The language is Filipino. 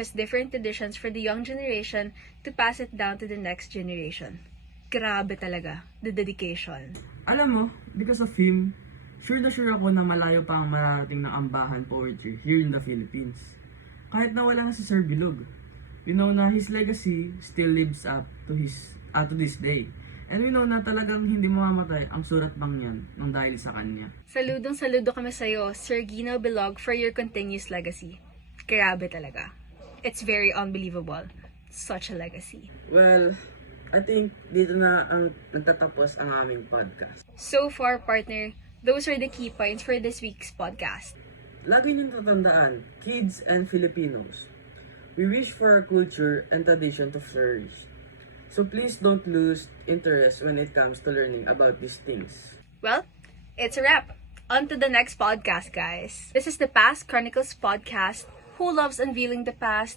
There's different traditions for the young generation to pass it down to the next generation. Grabe talaga, the dedication. Alam mo, because of him, sure na sure ako na malayo pa ang mararating ng ambahan poetry here in the Philippines. Kahit na wala na si Sir Bilog, we know na his legacy still lives up to this day. And we know na talagang hindi mamamatay ang surat bang yan nang dahil sa kanya. Saludong-saludo kami sa'yo, Sir Gino Bilog, for your continuous legacy. Grabe talaga. It's very unbelievable. Such a legacy. Well, I think dito na ang nagtatapos ang aming podcast. So far, partner, those are the key points for this week's podcast. Lagi niyong tatandaan, kids and Filipinos, we wish for our culture and tradition to flourish. So please don't lose interest when it comes to learning about these things. Well, it's a wrap. On to the next podcast, guys. This is the Past Chronicles podcast. Who loves unveiling the past